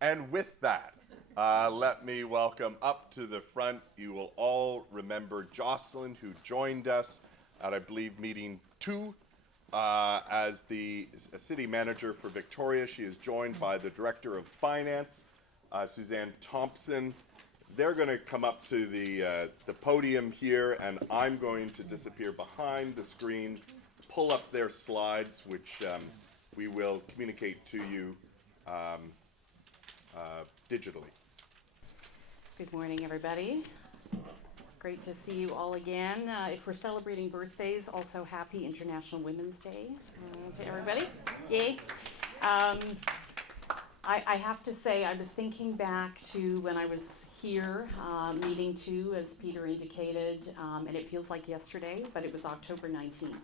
And with that, let me welcome up to the front. You will all remember Jocelyn, who joined us at, I believe, meeting 2 as the city manager for Victoria. She is joined by the director of finance, Susanne Thompson. They're going to come up to the podium here, and I'm going to disappear behind the screen, pull up their slides, which we will communicate to you digitally. Good morning, everybody. Great to see you all again. If we're celebrating birthdays, also happy International Women's Day to everybody. Yay. I have to say, I was thinking back to when I was here, meeting 2, as Peter indicated, and it feels like yesterday, but it was October 19th.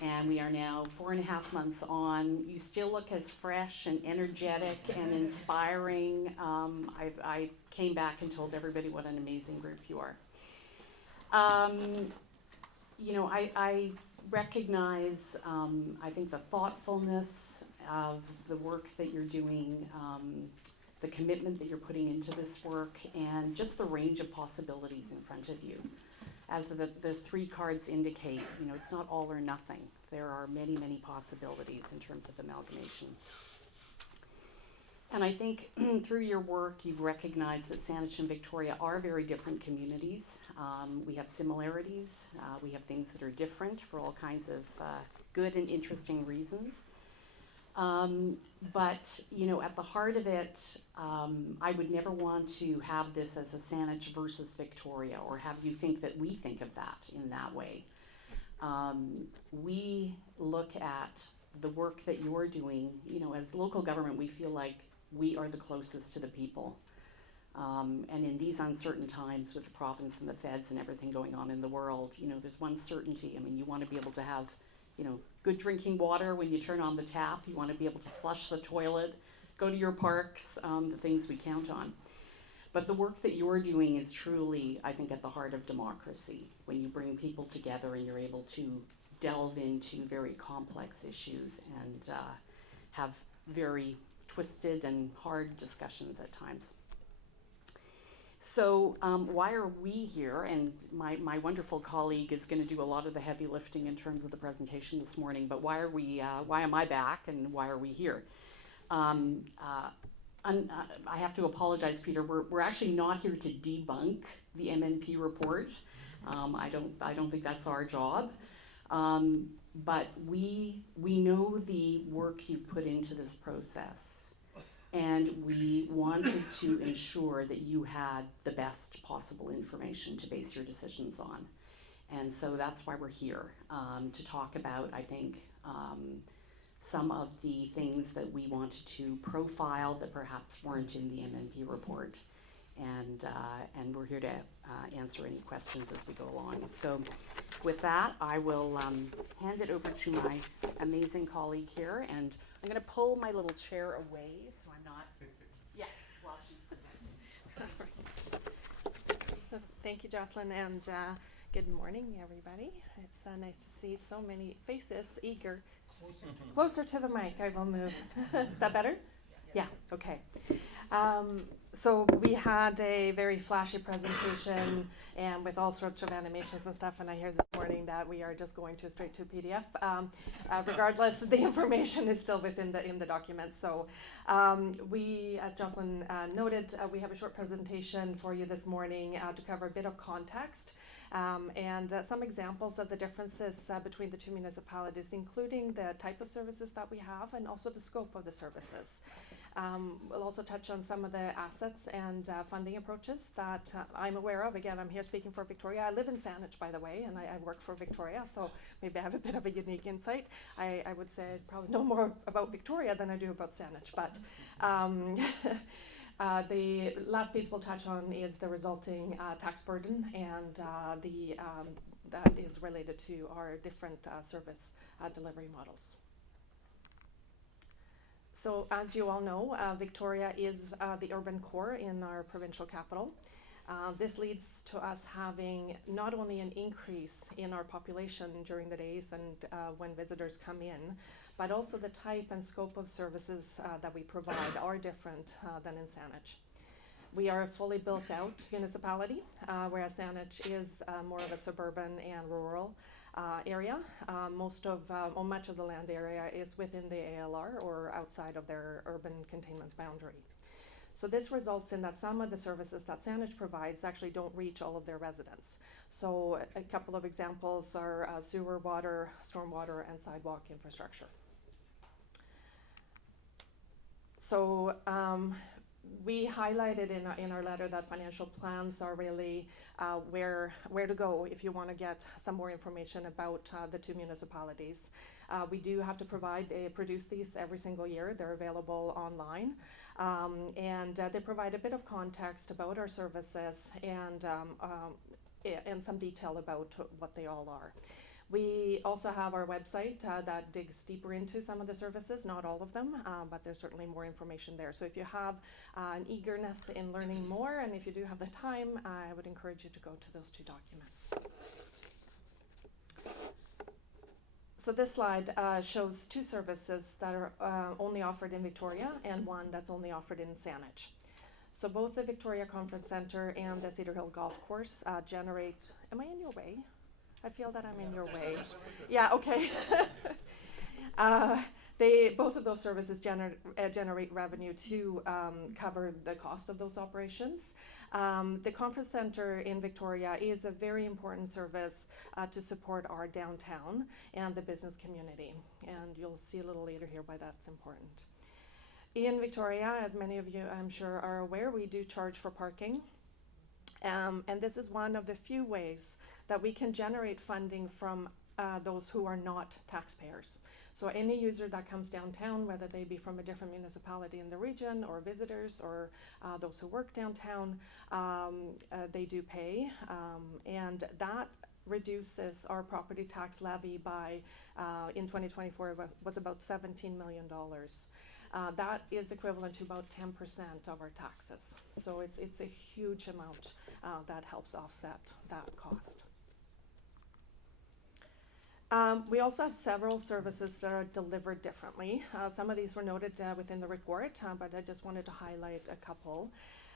And we are now 4.5 months on. You still look as fresh and energetic and inspiring. I came back and told everybody what an amazing group you are. I recognize, I think, the thoughtfulness of the work that you're doing, the commitment that you're putting into this work, and just the range of possibilities in front of you. As the 3 cards indicate, it's not all or nothing. There are many, many possibilities in terms of amalgamation. And I think through your work, you've recognized that Saanich and Victoria are very different communities. We have similarities. We have things that are different for all kinds of good and interesting reasons. But at the heart of it, I would never want to have this as a Saanich versus Victoria, or have you think that we think of that in that way. We look at the work that you're doing, as local government, we feel like we are the closest to the people. And in these uncertain times with the province and the feds and everything going on in the world, there's one certainty. You want to be able to have good drinking water when you turn on the tap. You want to be able to flush the toilet, go to your parks, the things we count on. But the work that you're doing is truly, I think, at the heart of democracy, when you bring people together and you're able to delve into very complex issues and have very twisted and hard discussions at times. So why are we here? And my wonderful colleague is going to do a lot of the heavy lifting in terms of the presentation this morning, but why am I back and why are we here? I have to apologize, Peter, we're actually not here to debunk the MNP report. I don't think that's our job. But we know the work you've put into this process, and we wanted to ensure that you had the best possible information to base your decisions on. And so that's why we're here, to talk about, I think, some of the things that we wanted to profile that perhaps weren't in the MNP report. And we're here to answer any questions as we go along. So with that, I will hand it over to my amazing colleague here, and I'm going to pull my little chair away so I'm not, yes, while she's presenting. So thank you, Jocelyn, and good morning, everybody. It's nice to see so many faces eager. Closer to the mic, I will move. Is that better? Yeah, okay. So we had a very flashy presentation and with all sorts of animations and stuff, and I hear this morning that we are just going straight to PDF. Regardless, the information is still in the document. So we, as Jocelyn noted, we have a short presentation for you this morning to cover a bit of context. And some examples of the differences between the 2 municipalities, including the type of services that we have and also the scope of the services. We'll also touch on some of the assets and funding approaches that I'm aware of. Again, I'm here speaking for Victoria. I live in Saanich, by the way, and I work for Victoria, so maybe I have a bit of a unique insight. I would say I probably know more about Victoria than I do about Saanich, but the last piece we'll touch on is the resulting tax burden, and that is related to our different service delivery models. So as you all know, Victoria is the urban core in our provincial capital. This leads to us having not only an increase in our population during the days and when visitors come in, but also the type and scope of services that we provide are different than in Saanich. We are a fully built out municipality, whereas Saanich is more of a suburban and rural area. Much of the land area is within the ALR or outside of their urban containment boundary. So this results in that some of the services that Saanich provides actually don't reach all of their residents. So a couple of examples are sewer, water, stormwater, and sidewalk infrastructure. So we highlighted in our letter that financial plans are really where to go if you want to get some more information about the two municipalities. We do have to produce these every single year. They're available online. And they provide a bit of context about our services and some detail about what they all are. We also have our website that digs deeper into some of the services, not all of them, but there's certainly more information there. So if you have an eagerness in learning more, and if you do have the time, I would encourage you to go to those two documents. So this slide shows two services that are only offered in Victoria and one that's only offered in Saanich. So both the Victoria Conference Centre and the Cedar Hill Golf Course generate, am I in your way? I feel that I'm in your way. Yeah, okay. Both of those services generate revenue to cover the cost of those operations. The Conference Centre in Victoria is a very important service to support our downtown and the business community. And you'll see a little later here why that's important. In Victoria, as many of you I'm sure are aware, we do charge for parking. And this is one of the few ways that we can generate funding from those who are not taxpayers. So any user that comes downtown, whether they be from a different municipality in the region or visitors or those who work downtown, they do pay. And that reduces our property tax levy by, in 2024, was about $17 million. That is equivalent to about 10% of our taxes. So it's a huge amount that helps offset that cost. We also have several services that are delivered differently. Some of these were noted within the report, but I just wanted to highlight a couple.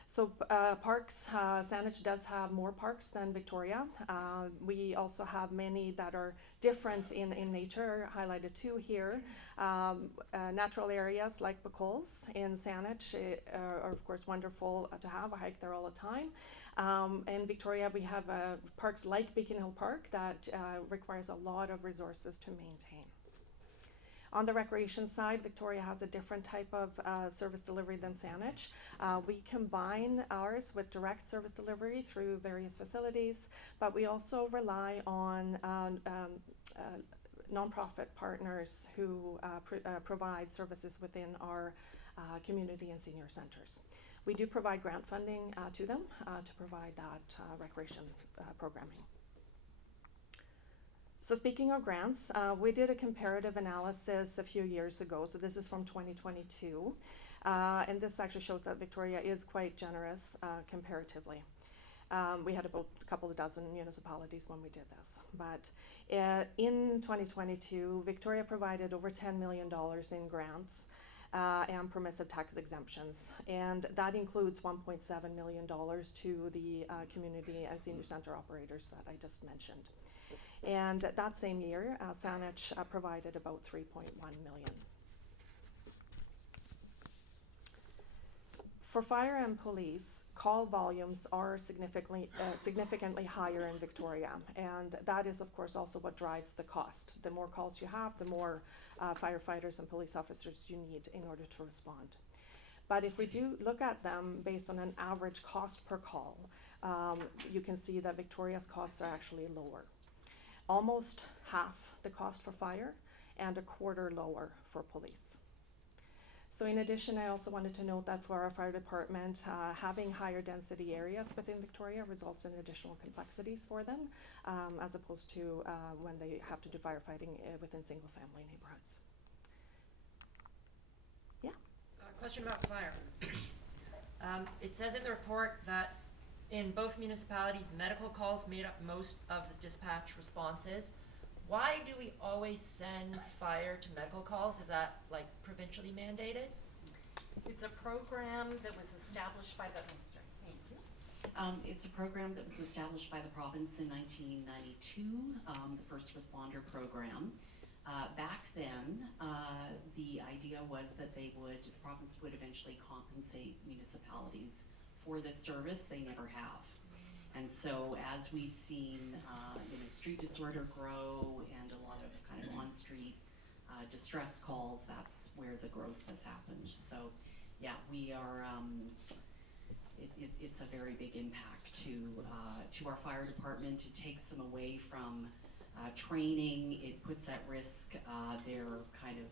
So parks, Saanich does have more parks than Victoria. We also have many that are different in nature, highlighted two here. Natural areas like Becoles in Saanich are of course wonderful to have. I hike there all the time. In Victoria we have parks like Beacon Hill Park that requires a lot of resources to maintain. On the recreation side, Victoria has a different type of service delivery than Saanich. We combine ours with direct service delivery through various facilities, but we also rely on nonprofit partners who provide services within our community and senior centers. We do provide grant funding to them to provide that recreation programming. So speaking of grants, we did a comparative analysis a few years ago. So this is from 2022. And this actually shows that Victoria is quite generous comparatively. We had about a couple of dozen municipalities when we did this. But in 2022, Victoria provided over $10 million in grants and permissive tax exemptions. And that includes $1.7 million to the community and senior center operators that I just mentioned. And that same year, Saanich provided about $3.1 million. For fire and police, call volumes are significantly higher in Victoria, and that is of course also what drives the cost. The more calls you have, the more firefighters and police officers you need in order to respond. But if we do look at them based on an average cost per call, you can see that Victoria's costs are actually lower. Almost half the cost for fire and a quarter lower for police. So in addition, I also wanted to note that for our fire department, having higher density areas within Victoria results in additional complexities for them, as opposed to when they have to do firefighting within single family neighborhoods. Yeah? Question about fire. It says in the report that in both municipalities, medical calls made up most of the dispatch responses. Why do we always send fire to medical calls? Is that like provincially mandated? It's a program that was established by the, thank you. It's a program that was established by the province in 1992, the first responder program. Back then, the idea was that the province would eventually compensate municipalities for this service. They never have. And so as we've seen, street disorder grow and a lot of kind of on-street distress calls, that's where the growth has happened. So yeah, we are, it's a very big impact to our fire department. It takes them away from training. It puts at risk their kind of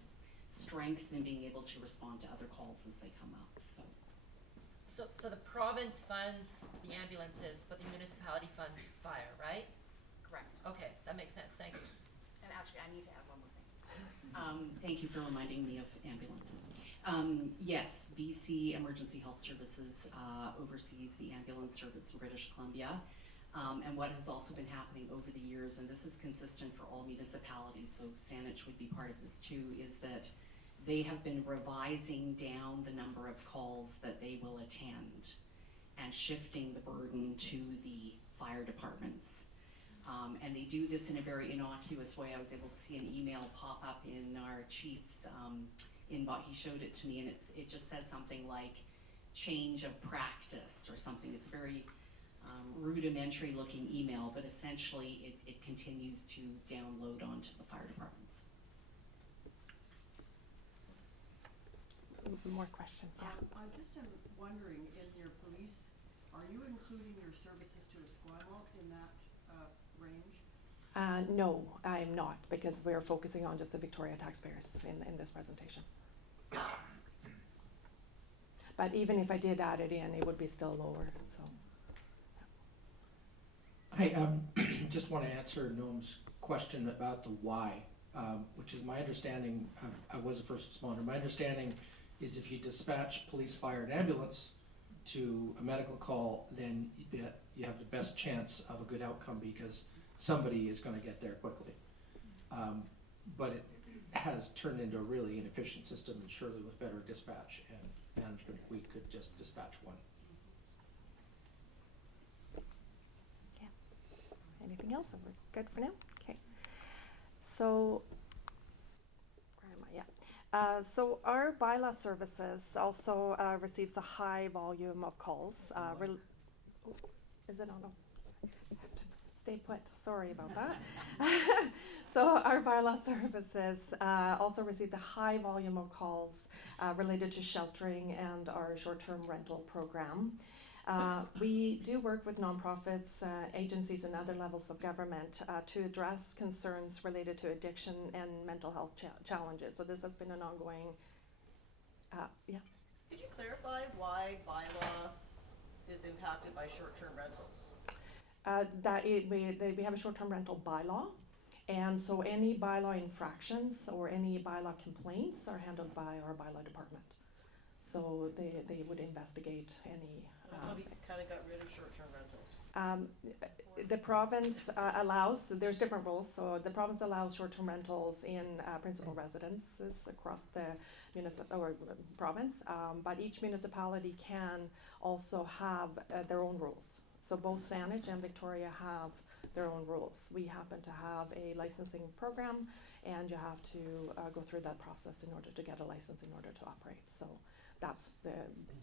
strength in being able to respond to other calls as they come up. So the province funds the ambulances, but the municipality funds fire, right? Correct. Okay, that makes sense, thank you. And actually, I need to add one more thing. Thank you for reminding me of ambulances. Yes, BC Emergency Health Services oversees the ambulance service in British Columbia. And what has also been happening over the years, and this is consistent for all municipalities, so Saanich would be part of this too, is that they have been revising down the number of calls that they will attend and shifting the burden to the fire departments. And they do this in a very innocuous way. I was able to see an email pop up in our chief's inbox. He showed it to me, and it just says something like change of practice or something. It's very rudimentary looking email, but essentially it continues to download onto the fire departments. More questions, yeah. I just am wondering, in your police, are you including your services to Esquimalt in that range? No, I'm not, because we're focusing on just the Victoria taxpayers in this presentation. But even if I did add it in, it would be still lower, so. Hi, just want to answer Noam's question about the why, which is my understanding. I was a first responder. My understanding is if you dispatch police, fire, and ambulance to a medical call, then you have the best chance of a good outcome because somebody is going to get there quickly. But it has turned into a really inefficient system, and surely with better dispatch and management, we could just dispatch one. Anything else? We're good for now? Okay. So, where am I? Yeah. So our bylaw services also receives a high volume of calls. Is it on? Oh, I have to stay put. Sorry about that. So our bylaw services also receives a high volume of calls related to sheltering and our short-term rental program. We do work with nonprofits, agencies, and other levels of government to address concerns related to addiction and mental health challenges. So this has been an ongoing, yeah. Could you clarify why bylaw is impacted by short-term rentals? We have a short-term rental bylaw, and so any bylaw infractions or any bylaw complaints are handled by our bylaw department. So they would investigate any. We kind of got rid of short-term rentals. The province allows, there's different rules, so the province allows short-term rentals in principal residences across the province, but each municipality can also have their own rules. So both Saanich and Victoria have their own rules. We happen to have a licensing program, and you have to go through that process in order to get a license in order to operate. So that's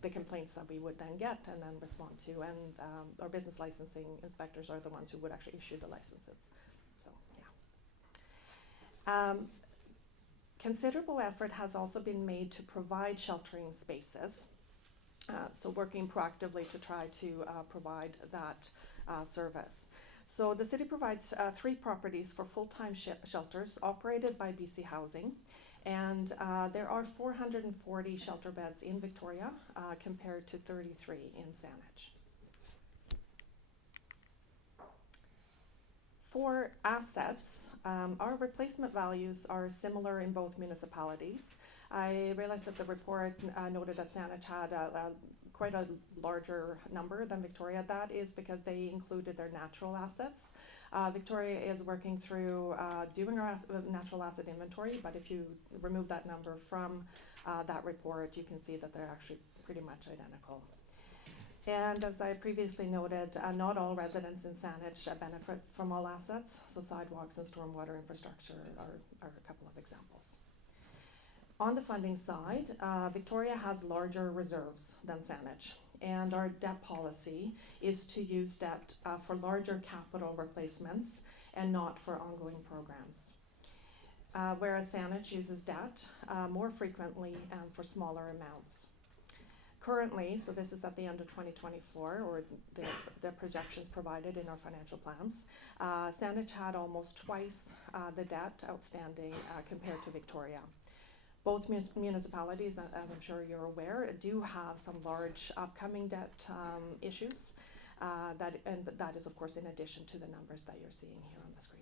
the complaints that we would then get and then respond to, and our business licensing inspectors are the ones who would actually issue the licenses. So yeah. Considerable effort has also been made to provide sheltering spaces. So working proactively to try to provide that service. So the city provides 3 properties for full-time shelters operated by BC Housing. And there are 440 shelter beds in Victoria compared to 33 in Saanich. For assets, our replacement values are similar in both municipalities. I realized that the report noted that Saanich had quite a larger number than Victoria. That is because they included their natural assets. Victoria is working through doing our natural asset inventory, but if you remove that number from that report, you can see that they're actually pretty much identical. And as I previously noted, not all residents in Saanich benefit from all assets, so sidewalks and stormwater infrastructure are a couple of examples. On the funding side, Victoria has larger reserves than Saanich, and our debt policy is to use debt for larger capital replacements and not for ongoing programs. Whereas Saanich uses debt more frequently and for smaller amounts. Currently, so this is at the end of 2024, or the projections provided in our financial plans, Saanich had almost twice the debt outstanding compared to Victoria. Both municipalities, as I'm sure you're aware, do have some large upcoming debt issues, and that is of course in addition to the numbers that you're seeing here on the screen.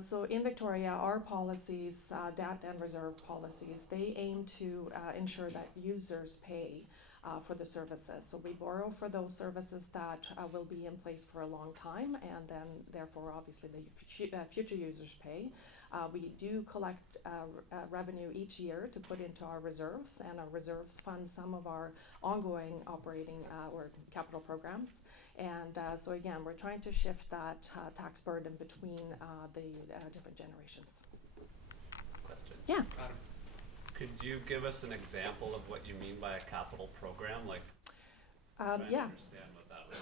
So in Victoria, our policies, debt and reserve policies, they aim to ensure that users pay for the services. So we borrow for those services that will be in place for a long time, and then therefore obviously the future users pay. We do collect revenue each year to put into our reserves, and our reserves fund some of our ongoing operating or capital programs. And so again, we're trying to shift that tax burden between the different generations. Question. Yeah. Could you give us an example of what you mean by a capital program? Like, trying to Yeah. understand what that would.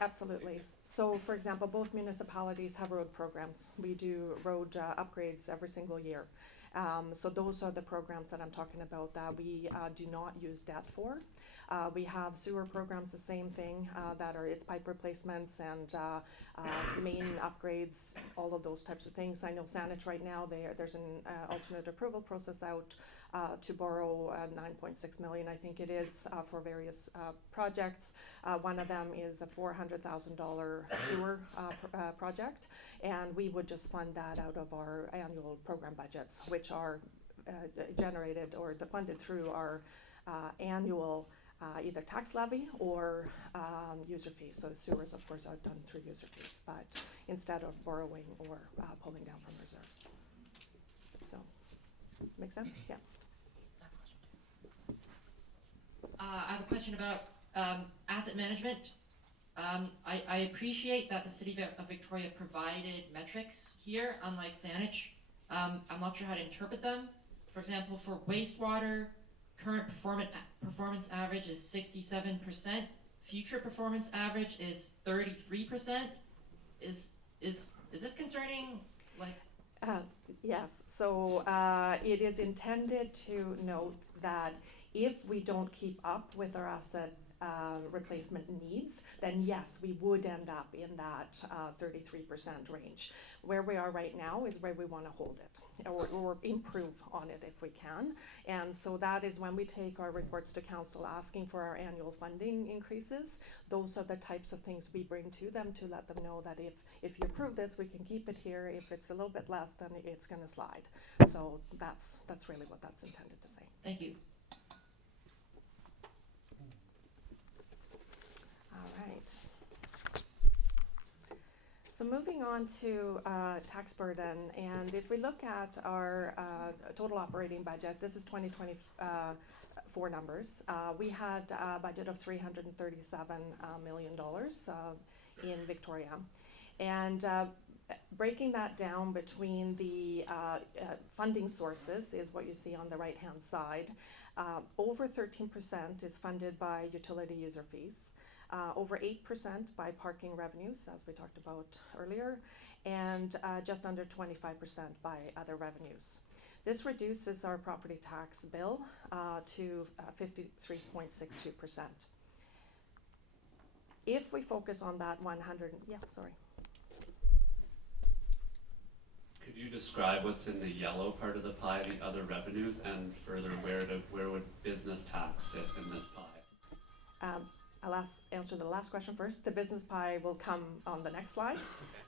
Absolutely. So, for example, both municipalities have road programs. We do road upgrades every single year. So those are the programs that I'm talking about that we do not use debt for. We have sewer programs, the same thing, that are, it's pipe replacements and main upgrades, all of those types of things. I know Saanich right now, there's an alternate approval process out to borrow 9.6 million, I think it is, for various projects. One of them is a $400,000 sewer project, and we would just fund that out of our annual program budgets, which are generated or funded through our annual either tax levy or user fees. So sewers, of course, are done through user fees, but instead of borrowing or pulling down from reserves. So, make sense? Yeah. I have a question about asset management. I appreciate that the City of Victoria provided metrics here, unlike Saanich. I'm not sure how to interpret them. For example, for wastewater, current performance average is 67%. Future performance average is 33%. Is this concerning? Like, yes. So it is intended to note that if we don't keep up with our asset replacement needs, then yes, we would end up in that 33% range. Where we are right now is where we want to hold it, or improve on it if we can. And so that is when we take our reports to council asking for our annual funding increases. Those are the types of things we bring to them to let them know that if you approve this, we can keep it here. If it's a little bit less, then it's going to slide. So that's really what that's intended to say. thank you. All right. So moving on to tax burden, and if we look at our total operating budget, this is 2024 numbers. We had a budget of $337 million in Victoria, and breaking that down between the funding sources is what you see on the right-hand side. Over 13% is funded by utility user fees. Over 8% by parking revenues, as we talked about earlier, and just under 25% by other revenues. This reduces our property tax bill to 53.62%. If we focus on that 100, yeah, sorry. Could you describe what's in the yellow part of the pie, the other revenues, and further where would business tax sit in this pie? I'll answer the last question first. The business pie will come on the next slide.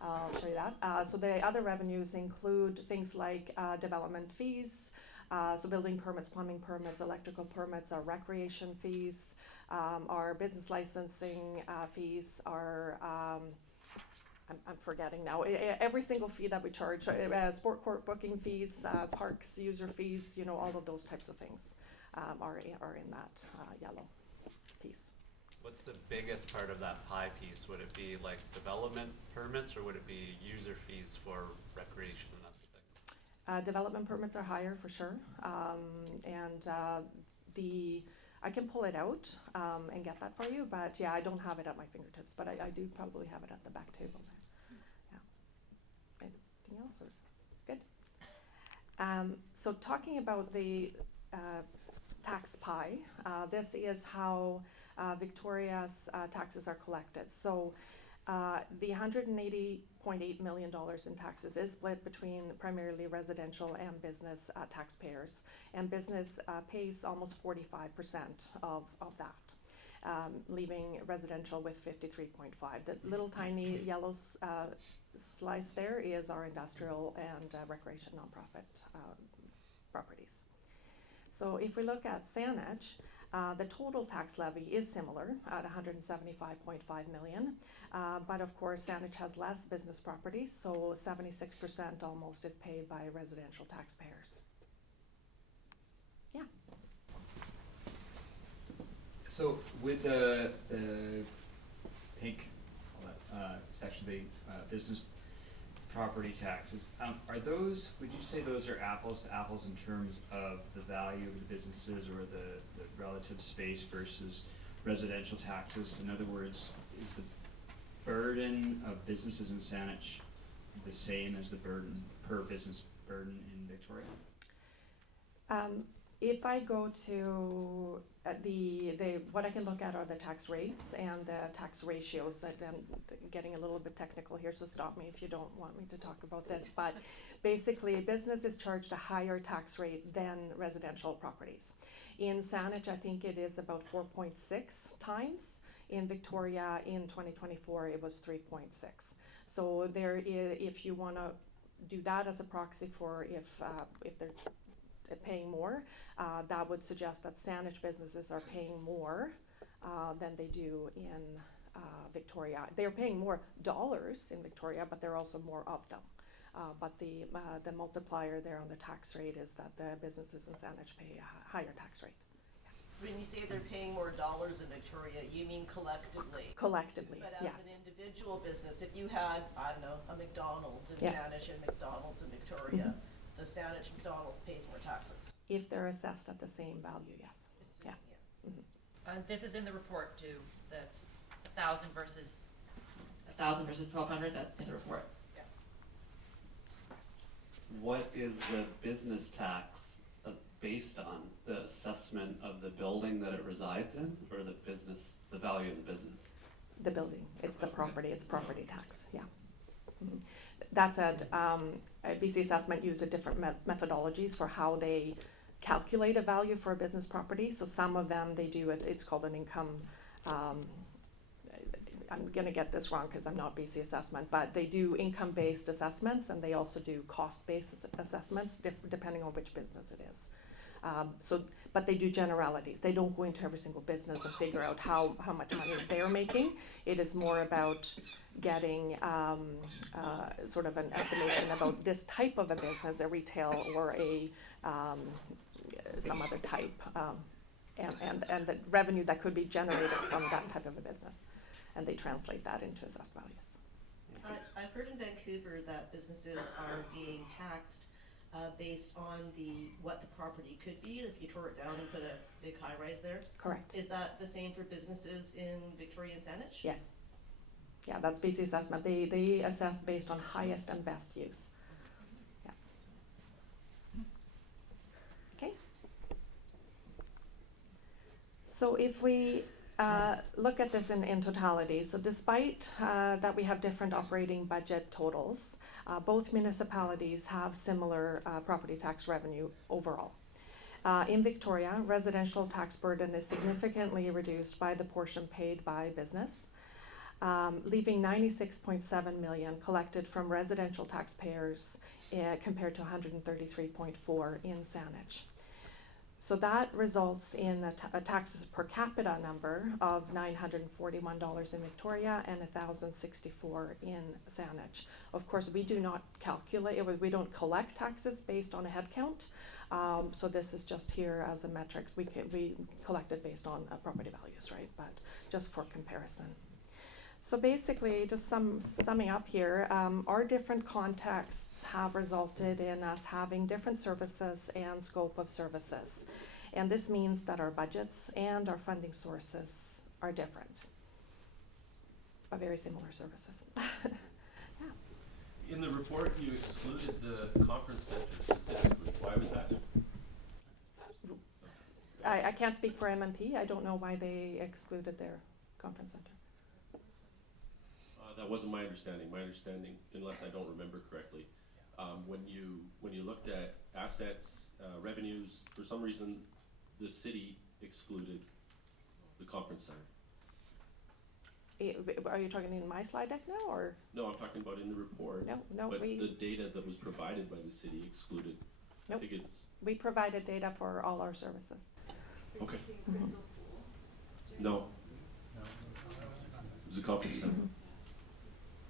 I'll show you that. So the other revenues include things like development fees, So building permits, plumbing permits, electrical permits, our recreation fees, our business licensing fees, our I'm forgetting now. Every single fee that we charge, sport court booking fees, parks user fees, you know, all of those types of things are in that yellow piece. What's the biggest part of that pie piece? Would it be like development permits, or would it be user fees for recreation and other things? Development permits are higher for sure, I can pull it out and get that for you, but yeah, I don't have it at my fingertips, but I do probably have it at the back table there. Yeah. Anything else? Or? Good. So talking about the tax pie, this is how Victoria's taxes are collected. So the $180.8 million in taxes is split between primarily residential and business taxpayers, and business pays almost 45% of that, leaving residential with 53.5. The little tiny yellow slice there is our industrial and recreation nonprofit properties. So if we look at Saanich, the total tax levy is similar at $175.5 million, but of course Saanich has less business properties, so 76% almost is paid by residential taxpayers. Yeah. So with the pink section, the business property taxes, are those, would you say those are apples to apples in terms of the value of the businesses or the relative space versus residential taxes? In other words, is the burden of businesses in Saanich the same as the burden per business burden in Victoria? If I go to what I can look at are the tax rates and the tax ratios. That I'm getting a little bit technical here, so stop me if you don't want me to talk about this. But basically, business is charged a higher tax rate than residential properties. In Saanich, I think it is about 4.6 times. In Victoria, in 2024, it was 3.6. So there is, if you want to do that as a proxy for if they're paying more, that would suggest that Saanich businesses are paying more than they do in Victoria. They're paying more dollars in Victoria, but there are also more of them. But the multiplier there on the tax rate is that the businesses in Saanich pay a higher tax rate. When you say they're paying more dollars in Victoria, you mean collectively? Collectively, But as yes. an individual business, if you had, I don't know, a McDonald's in Yes. Saanich and McDonald's in Victoria, the Saanich McDonald's pays more taxes. If they're assessed at the same value, yes. Yeah. This is in the report too, that's 1,000 versus 1,200, that's in the report. What is the business tax based on? The assessment of the building that it resides in, or the value of the business? The building, it's the property, it's property tax, yeah. Mhm. That said, BC Assessment uses different methodologies for how they calculate a value for a business property. So some of them, they do it, it's called an income, I'm gonna get this wrong because I'm not BC Assessment, but they do income-based assessments, and they also do cost-based assessments depending on which business it is. But they do generalities. They don't go into every single business and figure out how much money they're making. It is more about getting sort of an estimation about this type of a business, a retail or a some other type, and the revenue that could be generated from that type of a business, and they translate that into assessed values. I've heard in Vancouver that businesses are being taxed based on what the property could be if you tore it down and put a big high-rise there. Correct. Is that the same for businesses in Victoria and Saanich? Yes. Yeah, that's BC Assessment. They assess based on highest and best use. Yeah. Okay. So if we look at this in totality, so despite that we have different operating budget totals, both municipalities have similar property tax revenue overall. In Victoria, residential tax burden is significantly reduced by the portion paid by business, leaving $96.7 million collected from residential taxpayers compared to 133.4 in Saanich. So that results in a taxes per capita number of $941 in Victoria and $1,064 in Saanich. Of course, we do not calculate, we don't collect taxes based on a head count. So this is just here as a metric. We collect it based on property values, right? But just for comparison. So basically, just summing up here, our different contexts have resulted in us having different services and scope of services. And this means that our budgets and our funding sources are different, but very similar services. Yeah. In the report, you excluded the conference center specifically. Why was that? I can't speak for MMP. I don't know why they excluded their conference center. That wasn't my understanding. My understanding, unless I don't remember correctly, when you looked at assets, revenues, for some reason, the city excluded the conference center. Are you talking in my slide deck now, or? No, I'm talking about in the report. No, but the data that was provided by the city excluded. Nope. I think it's. We provided data for all our services. Okay. Mm-hmm. No. It was a conference center.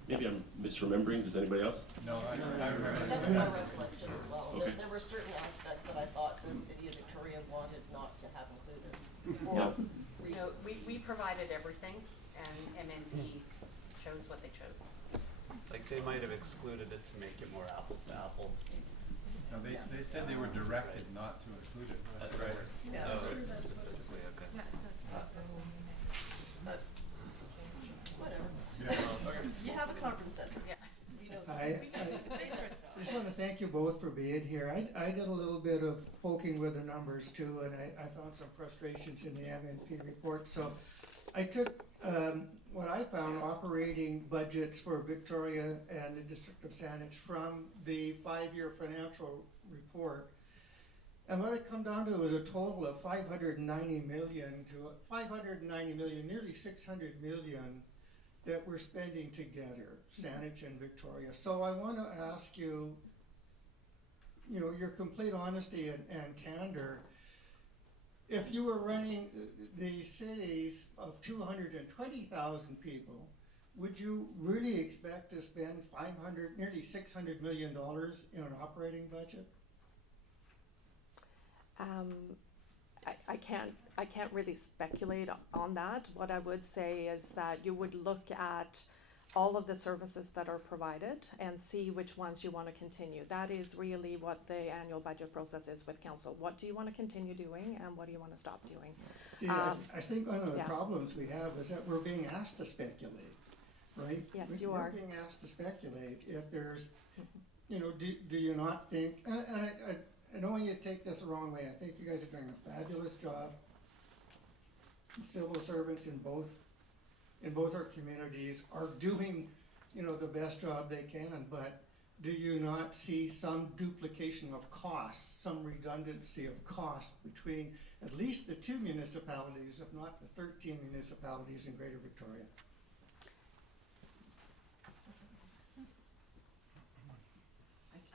Maybe I'm misremembering. Does anybody else? No, I remember. That was my recollection as well. Okay. There were certain aspects that I thought the city of Victoria wanted not to have included for Yeah. reasons. No, we provided everything, and MNP chose what they chose. Like they might have excluded it to make it more apples to apples. No, they said they were directed not to include it. That's right. Yeah. So specifically, okay. But whatever. Yeah. You have a conference center. Yeah. You know. I just want to thank you both for being here. I did a little bit of poking with the numbers too, and I found some frustrations in the MNP report. So I took what I found operating budgets for Victoria and the District of Saanich from the 5-year financial report. And what it come down to was a total of 590 million, nearly 600 million that we're spending together, Saanich and Victoria. So I want to ask you, your complete honesty and candor. If you were running these cities of 220,000 people, would you really expect to spend nearly $600 million in an operating budget? I can't really speculate on that. What I would say is that you would look at all of the services that are provided and see which ones you want to continue. That is really what the annual budget process is with council. What do you want to continue doing and what do you want to stop doing? See, I think one of the problems we have is that we're being asked to speculate, right? Yes, you are. We're being asked to speculate. If there's, do you not think, and I don't want you to take this the wrong way. I think you guys are doing a fabulous job. Civil servants in both our communities are doing, the best job they can, but do you not see some duplication of costs, some redundancy of costs between at least the 2 municipalities, if not the 13 municipalities in Greater Victoria?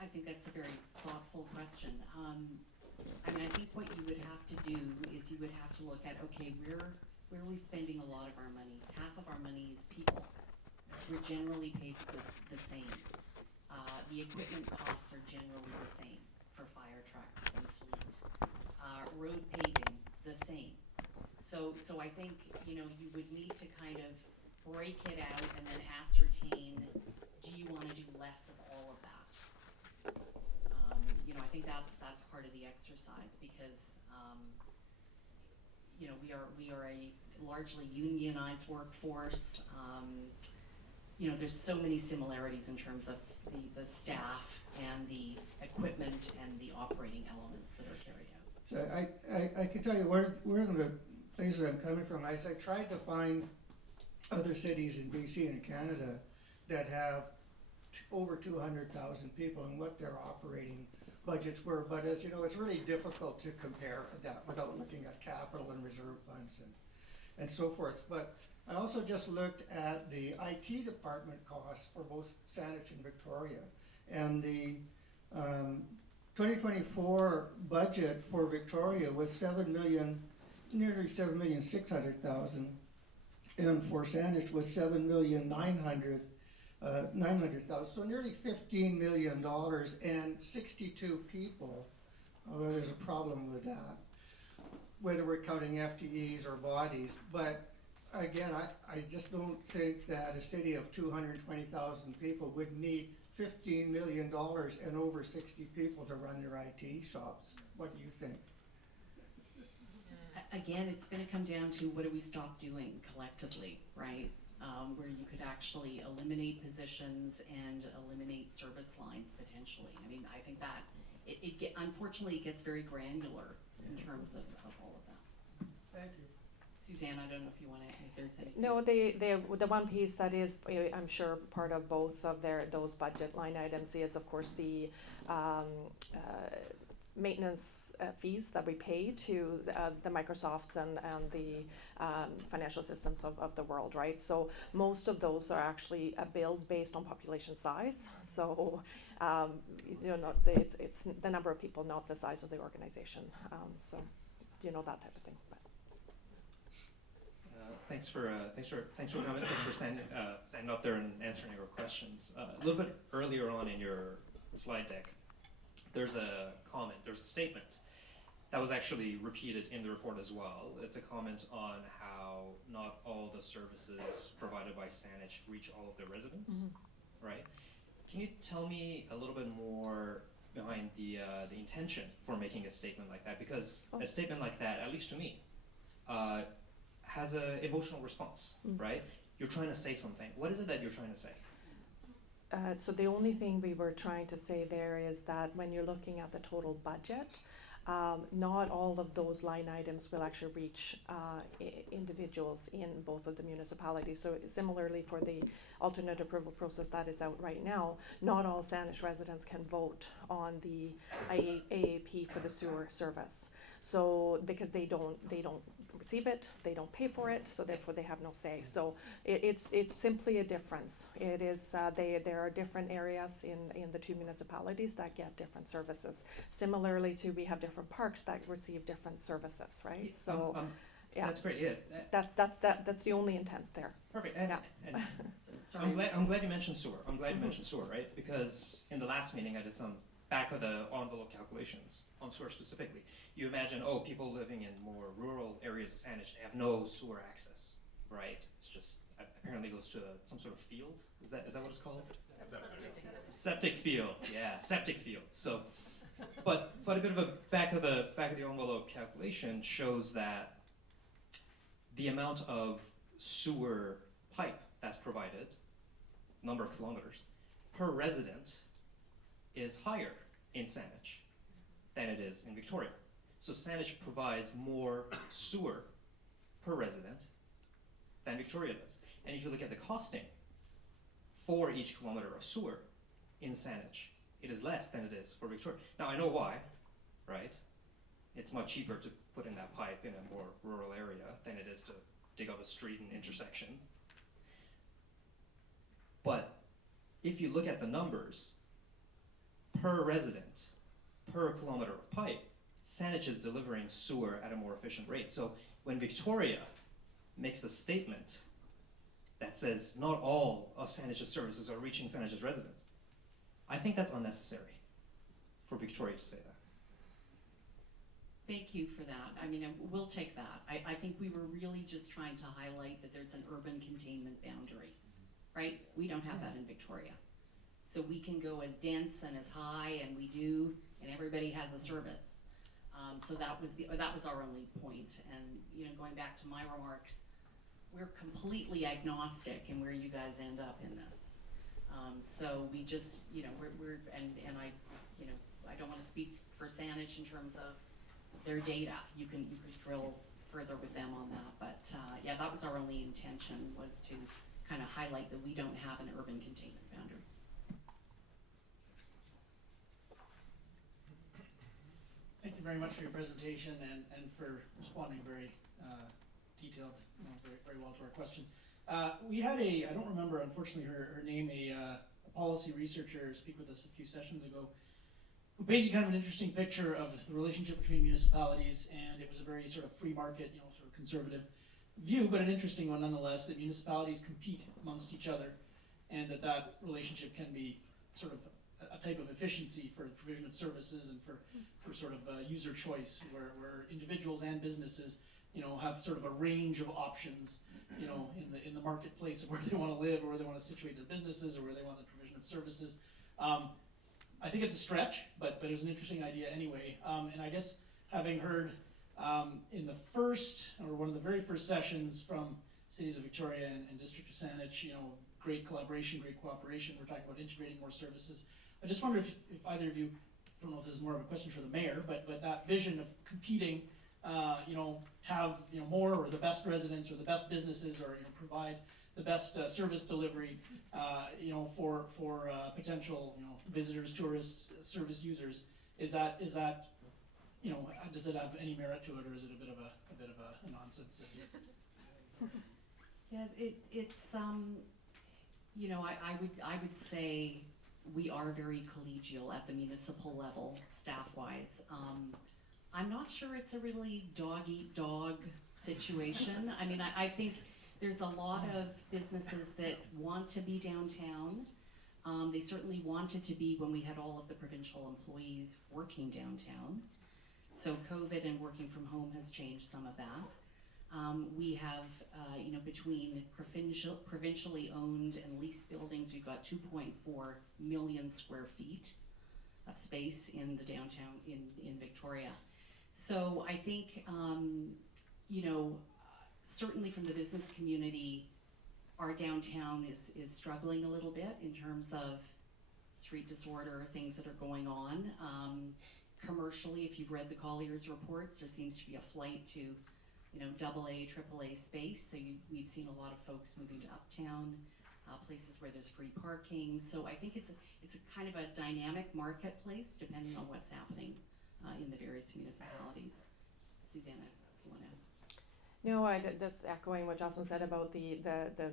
I think that's a very thoughtful question. I think what you would have to do is you would have to look at, okay, where are we spending a lot of our money? Half of our money is people. We're generally paid the same. The equipment costs are generally the same for fire trucks and fleet. Road paving, the same. So I think, you would need to kind of break it out and then ascertain, do you want to do less of all of that? I think that's part of the exercise because, we are a largely unionized workforce. There's so many similarities in terms of the staff and the equipment and the operating elements that are carried out. So I can tell you one of the places I'm coming from. I tried to find other cities in BC and Canada that have over 200,000 people and what their operating budgets were, but as you know, it's really difficult to compare that without looking at capital and reserve funds and so forth. But I also just looked at the IT department costs for both Saanich and Victoria, and the 2024 budget for Victoria was nearly 7,600,000, and for Saanich was 7,900,000. So nearly $15 million and 62 people. Although there's a problem with that, whether we're counting FTEs or bodies. But again, I just don't think that a city of 220,000 people would need $15 million and over 60 people to run their IT shops. What do you think? Again, it's gonna come down to what do we stop doing collectively, right? Where you could actually eliminate positions and eliminate service lines potentially. I mean, I think that unfortunately it gets very granular in terms of all of that. Thank you. Suzanne, I don't know if you wanna, if there's anything. No, the one piece that is, I'm sure, part of both of those budget line items is, of course, the maintenance fees that we pay to the Microsofts and the financial systems of the world, right? So most of those are actually billed based on population size. So it's the number of people, not the size of the organization. So that type of thing. But. Thanks for coming. Thanks for standing up there and answering our questions. A little bit earlier on in your slide deck, there's a statement that was actually repeated in the report as well. It's a comment on how not all the services provided by Saanich reach all of their residents, right? Can you tell me a little bit more behind the intention for making a statement like that? Because a statement like that, at least to me, has an emotional response, right? You're trying to say something. What is it that you're trying to say? So the only thing we were trying to say there is that when you're looking at the total budget, not all of those line items will actually reach individuals in both of the municipalities. So similarly for the alternate approval process that is out right now, not all Saanich residents can vote on the AAP for the sewer service. So because they don't receive it, they don't pay for it, so therefore they have no say. So it's simply a difference. It is there are different areas in the two municipalities that get different services. Similarly to we have different parks that receive different services, right? So yeah, that's great. Yeah, that's the only intent there. Perfect. And I'm glad you mentioned sewer. I'm glad you mentioned sewer, right? Because in the last meeting I did some back of the envelope calculations on sewer specifically. You imagine, people living in more rural areas of Saanich, they have no sewer access, right? It's just, apparently goes to some sort of field. Is that what it's called? Septic field, yeah, septic field. So, but a bit of a back of the envelope calculation shows that the amount of sewer pipe that's provided, number of kilometers, per resident is higher in Saanich than it is in Victoria. So Saanich provides more sewer per resident than Victoria does. And if you look at the costing for each kilometer of sewer in Saanich, it is less than it is for Victoria. Now I know why, right? It's much cheaper to put in that pipe in a more rural area than it is to dig up a street and intersection. But if you look at the numbers, per resident, per kilometer of pipe, Saanich is delivering sewer at a more efficient rate. So when Victoria makes a statement that says not all of Saanich's services are reaching Saanich's residents, I think that's unnecessary for Victoria to say that. Thank you for that. I mean, we'll take that. I think we were really just trying to highlight that there's an urban containment boundary, right? We don't have that in Victoria. So we can go as dense and as high, and we do, and everybody has a service. So that was our only point. And going back to my remarks, we're completely agnostic in where you guys end up in this. So we just, we're I don't want to speak for Saanich in terms of their data. You could drill further with them on that, but yeah, that was our only intention, was to kind of highlight that we don't have an urban containment boundary. Thank you very much for your presentation and for responding very detailed, very well to our questions. We had I don't remember, unfortunately, her name, a policy researcher speak with us a few sessions ago. who painted kind of an interesting picture of the relationship between municipalities, and it was a very sort of free market, sort of conservative view, but an interesting one nonetheless, that municipalities compete amongst each other, and that relationship can be sort of a type of efficiency for the provision of services and for sort of user choice, where individuals and businesses, have sort of a range of options, in the marketplace of where they want to live, or where they want to situate their businesses, or where they want the provision of services. I think it's a stretch, but it was an interesting idea anyway. And I guess having heard in the first, or one of the very first sessions from cities of Victoria and District of Saanich, great collaboration, great cooperation. We're talking about integrating more services. I just wonder if either of you, I don't know if this is more of a question for the mayor, but that vision of competing, to have more, or the best residents, or the best businesses, or provide the best service delivery, for potential visitors, tourists, service users. Is that does it have any merit to it, or is it a bit of a nonsense? Yeah, it's I would say we are very collegial at the municipal level, staff-wise. I'm not sure it's a really dog-eat-dog situation. I mean, I think there's a lot of businesses that want to be downtown. They certainly wanted to be when we had all of the provincial employees working downtown. So COVID and working from home has changed some of that. We have, between provincially owned and leased buildings, we've got 2.4 million square feet of space in the downtown in Victoria. So I think, certainly from the business community, our downtown is struggling a little bit in terms of street disorder, things that are going on. Commercially, if you've read the Collier's reports, there seems to be a flight to AA, AAA space. So we've seen a lot of folks moving to uptown, places where there's free parking. So I think it's a kind of a dynamic marketplace depending on what's happening in the various municipalities. Susanne, if you want to. No, just echoing what Jocelyn said about the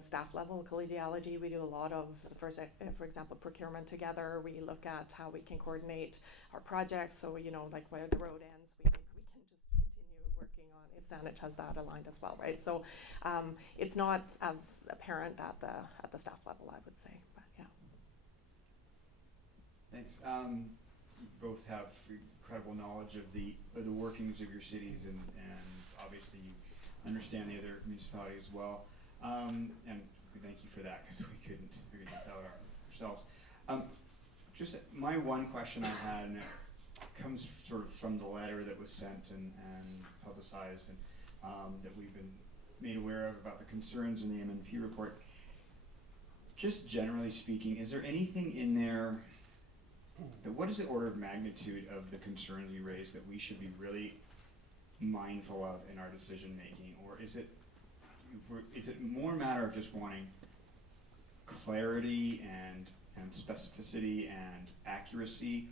staff level collegiality. We do a lot of, for example, procurement together. We look at how we can coordinate our projects. So, like where the road ends, we can just continue working on if Saanich has that aligned as well, right? So it's not as apparent at the staff level, I would say, but yeah. Thanks. You both have incredible knowledge of the workings of your cities, and obviously you understand the other municipality as well, and we thank you for that, because we couldn't figure this out ourselves. Just my one question I had, and it comes sort of from the letter that was sent and publicized, and that we've been made aware of about the concerns in the MNP report. Just generally speaking, is there anything in there, what is the order of magnitude of the concerns you raised that we should be really mindful of in our decision making, or is it more a matter of just wanting clarity and specificity and accuracy,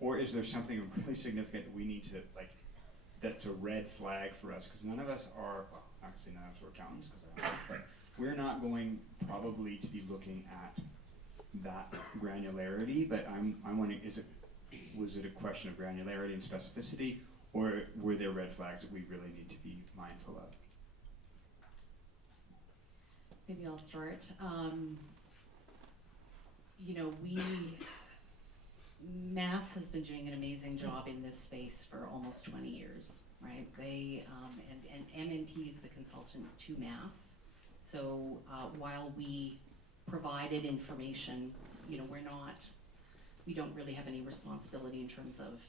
or is there something really significant that we need to, like, that's a red flag for us? Because none of us are, well, actually none of us are accountants, but we're not going probably to be looking at that granularity. But I'm wondering, was it a question of granularity and specificity, or were there red flags that we really need to be mindful of? Maybe I'll start. Mass has been doing an amazing job in this space for almost 20 years, right? They, and MNP is the consultant to Mass. So while we provided information, we don't really have any responsibility in terms of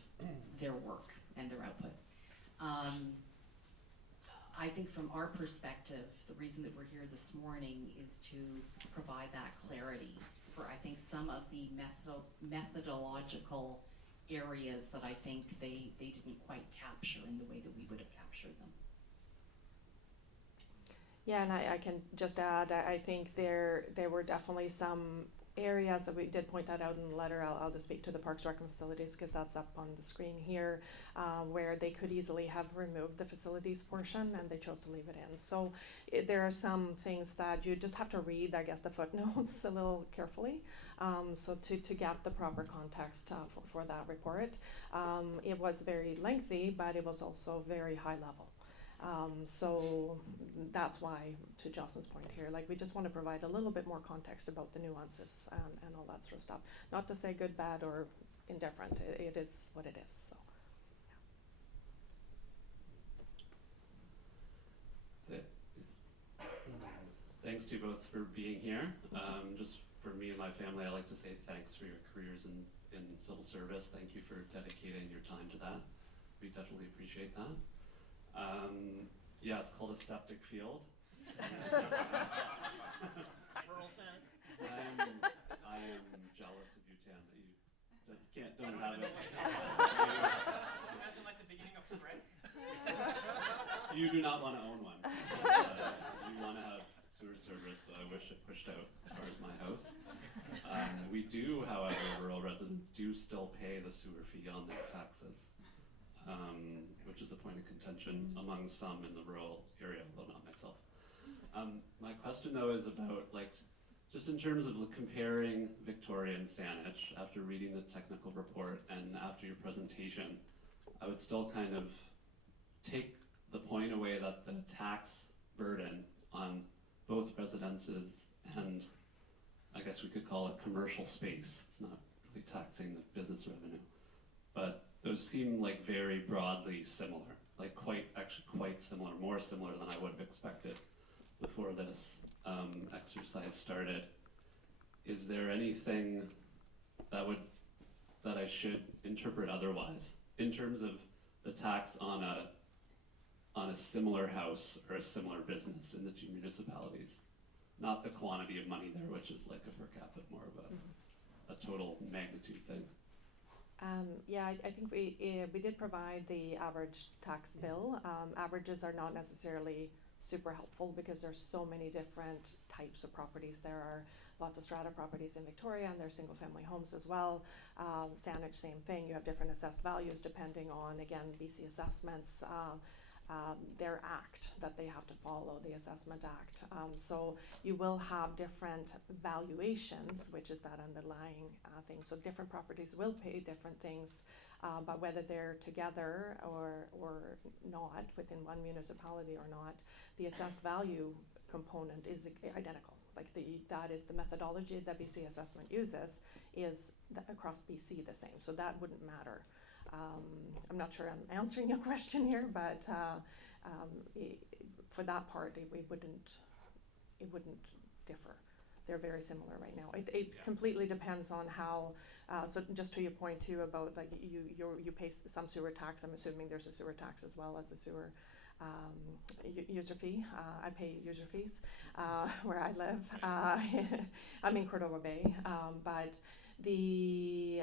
their work and their output. I think from our perspective, the reason that we're here this morning is to provide that clarity for, I think, some of the methodological areas that I think they didn't quite capture in the way that we would have captured them. Yeah, and I can just add, I think there were definitely some areas that we did point that out in the letter. I'll just speak to the Parks, Rec, and Facilities because that's up on the screen here, where they could easily have removed the facilities portion and they chose to leave it in. So there are some things that you just have to read, I guess, the footnotes a little carefully, so to get the proper context for that report. It was very lengthy, but it was also very high level. So that's why, to Jocelyn's point here, like we just want to provide a little bit more context about the nuances and all that sort of stuff. Not to say good, bad, or indifferent. It is what it is. So. Thanks to you both for being here. Just for me and my family, I like to say thanks for your careers in civil service. Thank you for dedicating your time to that. We definitely appreciate that. Yeah, it's called a septic field. Rural Senate. I am jealous of you, Tam, that you don't have it. Just imagine like the beginning of Shrek. You do not want to own one. You want to have sewer service, so I wish it pushed out as far as my house. We do, however, rural residents do still pay the sewer fee on their taxes. Which is a point of contention among some in the rural area, although not myself. My question though is about just in terms of comparing Victoria and Saanich, after reading the technical report and after your presentation, I would still kind of take the point away that the tax burden on both residences and I guess we could call it commercial space, it's not really taxing the business revenue, but those seem like very broadly similar, like quite similar, more similar than I would have expected before this exercise started. Is there anything that I should interpret otherwise in terms of the tax on a similar house or a similar business in the two municipalities? Not the quantity of money there, which is like a per capita, more of a total magnitude thing. Yeah, I think we did provide the average tax bill. Averages are not necessarily super helpful because there's so many different types of properties. There are lots of strata properties in Victoria and there's single family homes as well. Saanich, same thing. You have different assessed values depending on, again, BC assessments, their act that they have to follow, the Assessment Act. So you will have different valuations, which is that underlying thing. So different properties will pay different things, but whether they're together or not within one municipality or not, the assessed value component is identical. Like that is the methodology that BC Assessment uses is across BC the same. So that wouldn't matter. I'm not sure I'm answering your question here, but for that part, it wouldn't differ. They're very similar right now. It completely depends on how. So just to your point too about like you pay some sewer tax. I'm assuming there's a sewer tax as well as a sewer user fee. I pay user fees where I live. I'm in Cordova Bay, but I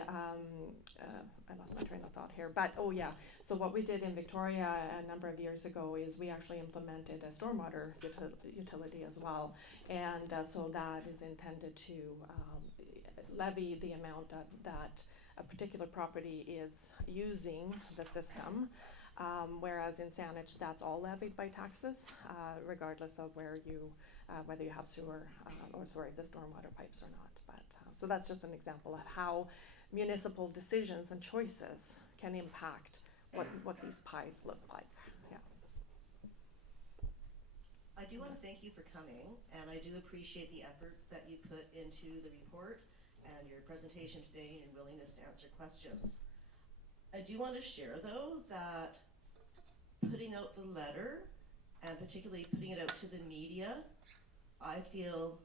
lost my train of thought here, but oh yeah, so what we did in Victoria a number of years ago is we actually implemented a stormwater utility as well, and so that is intended to levy the amount that a particular property is using the system, whereas in Saanich that's all levied by taxes, regardless of whether you have sewer the stormwater pipes or not. But so that's just an example of how municipal decisions and choices can impact what these pies look like. Yeah. I do want to thank you for coming, and I do appreciate the efforts that you put into the report and your presentation today and willingness to answer questions. I do want to share though that putting out the letter and particularly putting it out to the media, I feel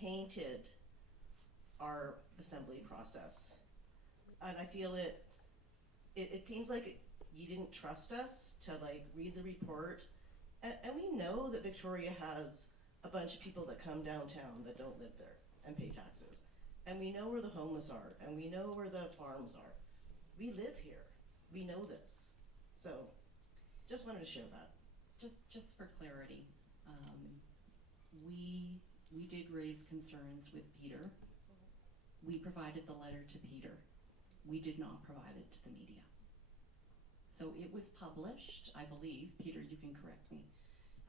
tainted our assembly process. And I feel it seems like you didn't trust us to like read the report. And we know that Victoria has a bunch of people that come downtown that don't live there and pay taxes. And we know where the homeless are, and we know where the farms are. We live here. We know this. So just wanted to share that. Just for clarity, we did raise concerns with Peter we provided the letter to Peter. We did not provide it to the media. So it was published, I believe, Peter, you can correct me,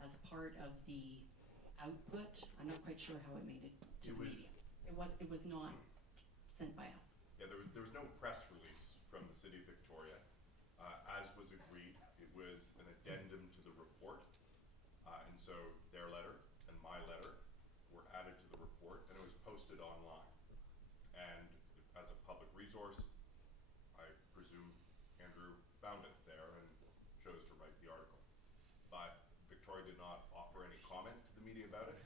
as part of the output. I'm not quite sure how it made it to the media. It was not sent by us. Yeah, there was no press release from the City of Victoria. As was agreed, it was an addendum to the report. And so their letter and my letter were added to the report, and it was posted online. And as a public resource, I presume Andrew found it there and chose to write the article. But Victoria did not offer any comment to the media about it,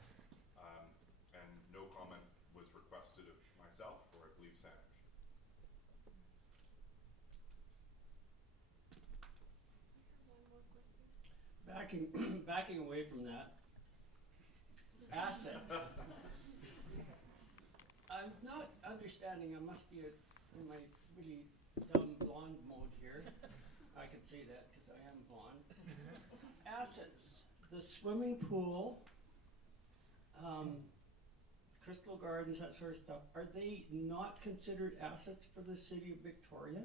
and no comment was requested of myself or I believe Sanej. Backing away from that, assets. I'm not understanding, I must be in my really dumb blonde mode here. I can say that because I am blonde. Assets, the swimming pool, Crystal Gardens, that sort of stuff, are they not considered assets for the City of Victoria?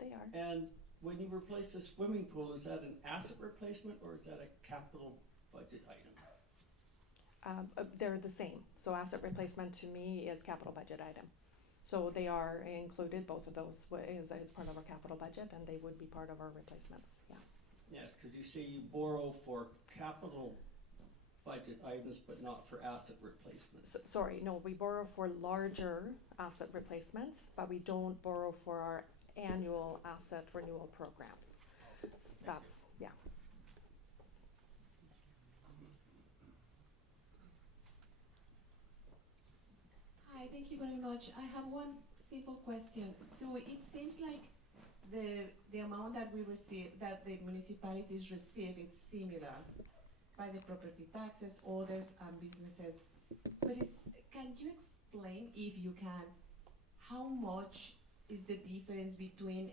They are. And when you replace the swimming pool, is that an asset replacement or is that a capital budget item? They're the same. So asset replacement to me is capital budget item. So they are included, both of those is part of our capital budget, and they would be part of our replacements, yeah. Yes, because you say you borrow for capital budget items, but not for asset replacements. Sorry, no, we borrow for larger asset replacements, but we don't borrow for our annual asset renewal programs. That's, yeah. Hi, thank you very much. I have one simple question. So it seems like the amount that we receive, that the municipalities receive, it's similar by the property taxes, others, and businesses. But can you explain, if you can, how much is the difference between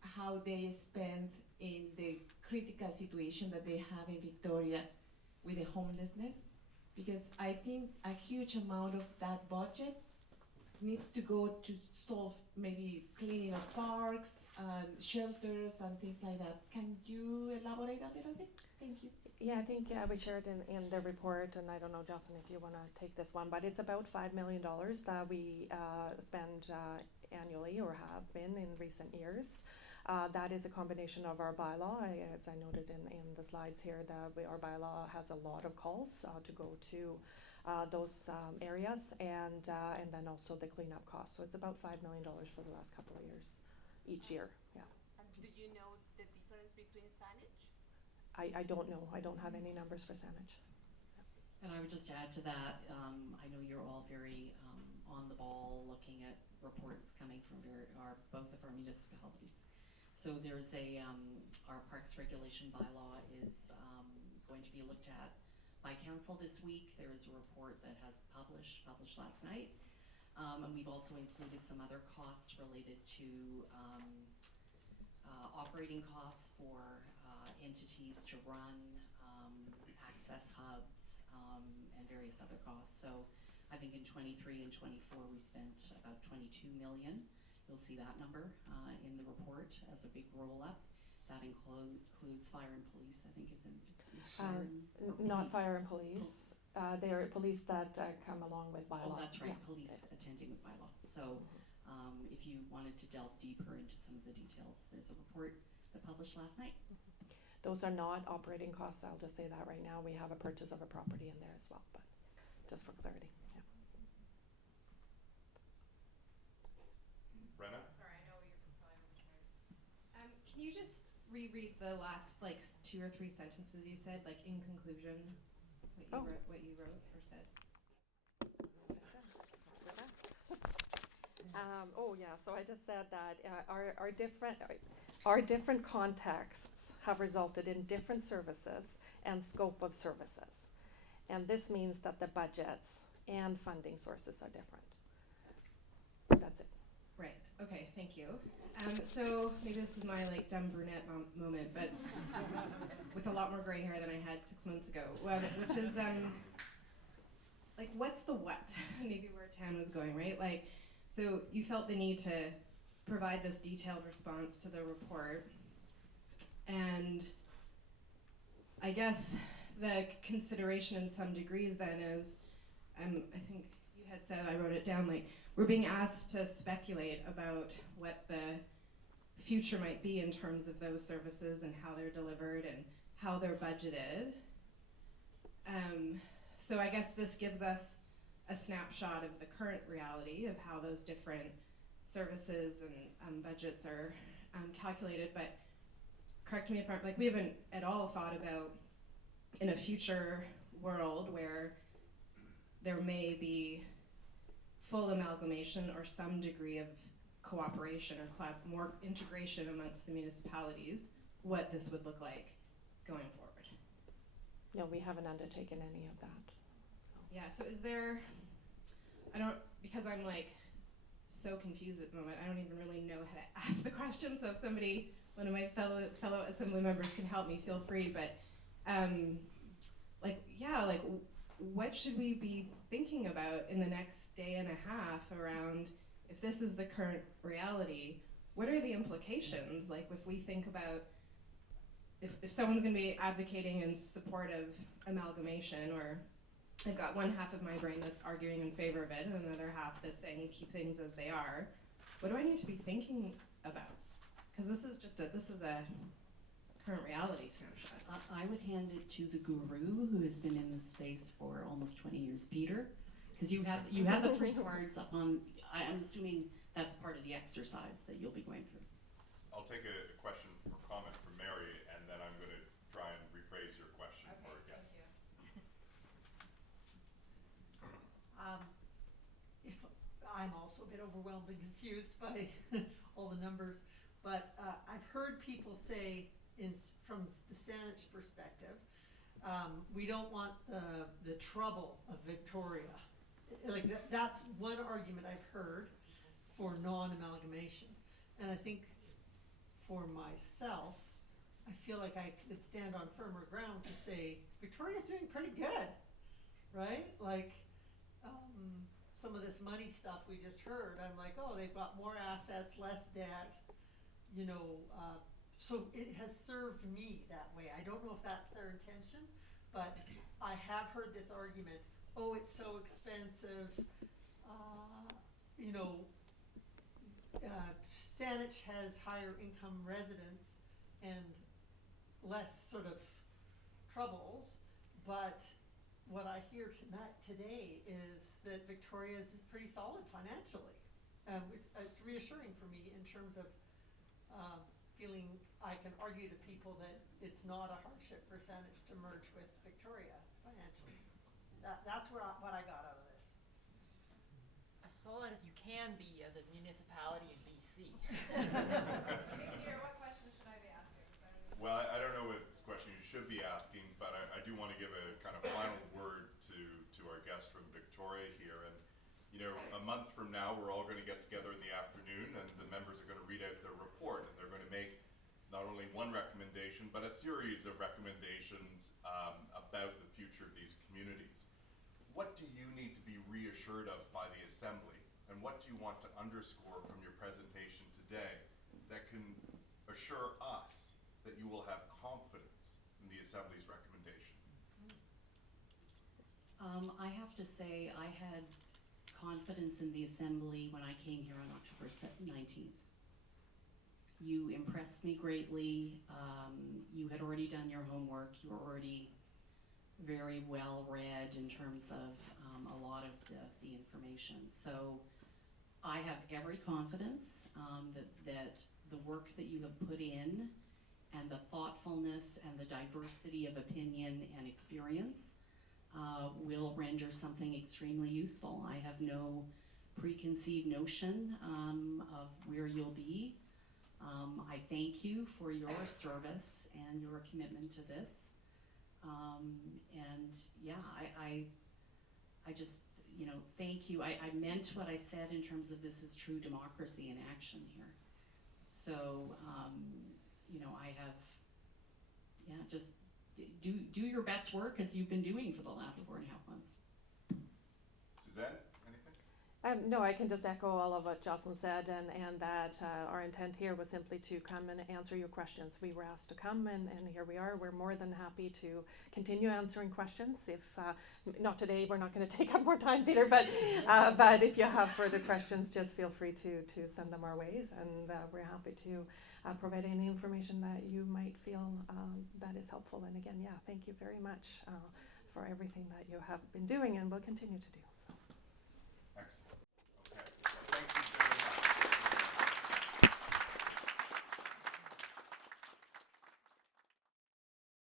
how they spend in the critical situation that they have in Victoria with the homelessness? Because I think a huge amount of that budget needs to go to solve maybe cleaning of parks and shelters and things like that. Can you elaborate a little bit? Thank you. Yeah, I think we shared in the report, and I don't know, Jocelyn, if you want to take this one, but it's about $5 million that we spend annually or have been in recent years. That is a combination of our bylaw, as I noted in the slides here, that our bylaw has a lot of calls to go to those areas, and then also the cleanup costs. So it's about $5 million for the last couple of years, each year, yeah. And do you know the difference between signage? I don't know. I don't have any numbers for Sanej. And I would just add to that, I know you're all very on the ball looking at reports coming from both of our municipalities. So there's our parks regulation bylaw is going to be looked at by council this week. There is a report that has published last night. And we've also included some other costs related to operating costs for entities to run access hubs and various other costs. So I think in 23 and 24 we spent about 22 million. You'll see that number in the report as a big roll-up. That includes fire and police, I think is in. Not fire and police. They are police that come along with bylaw. Oh, that's right, yeah. police attending with bylaw. So if you wanted to delve deeper into some of the details, there's a report that published last night. Those are not operating costs, I'll just say that right now. We have a purchase of a property in there as well, but just for clarity, yeah. Brenna? Sorry, I know you're probably retired. Can you just reread the last like 2 or 3 sentences you said, like in conclusion, what you wrote or said? So I just said that our different contexts have resulted in different services and scope of services. And this means that the budgets and funding sources are different. That's it. Right, okay, thank you. So maybe this is my like dumb brunette moment, but with a lot more gray hair than I had 6 months ago, which is like what's the what? Maybe where Tan was going, right? Like, so you felt the need to provide this detailed response to the report, and I guess the consideration in some degrees then is, I think you had said, I wrote it down, like, we're being asked to speculate about what the future might be in terms of those services and how they're delivered and how they're budgeted. So I guess this gives us a snapshot of the current reality of how those different services and budgets are calculated, but correct me if I'm, like, we haven't at all thought about in a future world where there may be full amalgamation or some degree of cooperation or more integration amongst the municipalities, what this would look like going forward. No, we haven't undertaken any of that. Yeah, so is there, because I'm like so confused at the moment, I don't even really know how to ask the question, so if somebody, one of my fellow assembly members can help me, feel free, but what should we be thinking about in the next day and a half around, if this is the current reality, what are the implications? Like, if we think about, if someone's gonna be advocating in support of amalgamation, or I've got one half of my brain that's arguing in favor of it and another half that's saying keep things as they are, what do I need to be thinking about? Because this is a current reality snapshot. I would hand it to the guru who has been in this space for almost 20 years, Peter, because you have the 3 cards up on. I'm assuming that's part of the exercise that you'll be going through. I'll take a question or comment from Mary, and then I'm going to try and rephrase your question for our guests. If I'm also a bit overwhelmed and confused by all the numbers, but I've heard people say, from the Saanich perspective, we don't want the trouble of Victoria. Like that's one argument I've heard for non-amalgamation, and I think for myself, I feel like I could stand on firmer ground to say Victoria's doing pretty good, right? Like some of this money stuff we just heard, I'm like, oh, they've got more assets, less debt, you know. So it has served me that way. I don't know if that's their intention, but I have heard this argument, oh, it's so expensive, you know, Saanich has higher income residents and less sort of troubles, but what I hear today is that Victoria is pretty solid financially. It's reassuring for me in terms of feeling I can argue to people that it's not a hardship for Saanich to merge with Victoria financially. That's what I got out of this. As solid as you can be as a municipality in BC. Peter, what question should I be asking? Well, I don't know what question you should be asking, but I do want to give a kind of final word to our guests from Victoria here. And, you know, a month from now, we're all going to get together in the afternoon, and the members are going to read out their report, and they're going to make not only one recommendation, but a series of recommendations about the future of these communities. What do you need to be reassured of by the Assembly, and what do you want to underscore from your presentation today that can assure us that you will have confidence in the Assembly's recommendation? I have to say I had confidence in the Assembly when I came here on October 19th. You impressed me greatly. You had already done your homework. You were already very well read in terms of a lot of the information. So I have every confidence that the work that you have put in and the thoughtfulness and the diversity of opinion and experience will render something extremely useful. I have no preconceived notion of where you'll be. I thank you for your service and your commitment to this. And yeah, I just, you know, thank you. I meant what I said in terms of this is true democracy in action here. So, you know, I have, yeah, just do your best work as you've been doing for the last 4.5 months. Suzanne, anything? No, I can just echo all of what Jocelyn said, and that our intent here was simply to come and answer your questions. We were asked to come, and here we are. We're more than happy to continue answering questions. If not today, we're not going to take up more time, Peter. But if you have further questions, just feel free to send them our ways, and we're happy to provide any information that you might feel that is helpful. And again, yeah, thank you very much for everything that you have been doing and will continue to do. So. Excellent.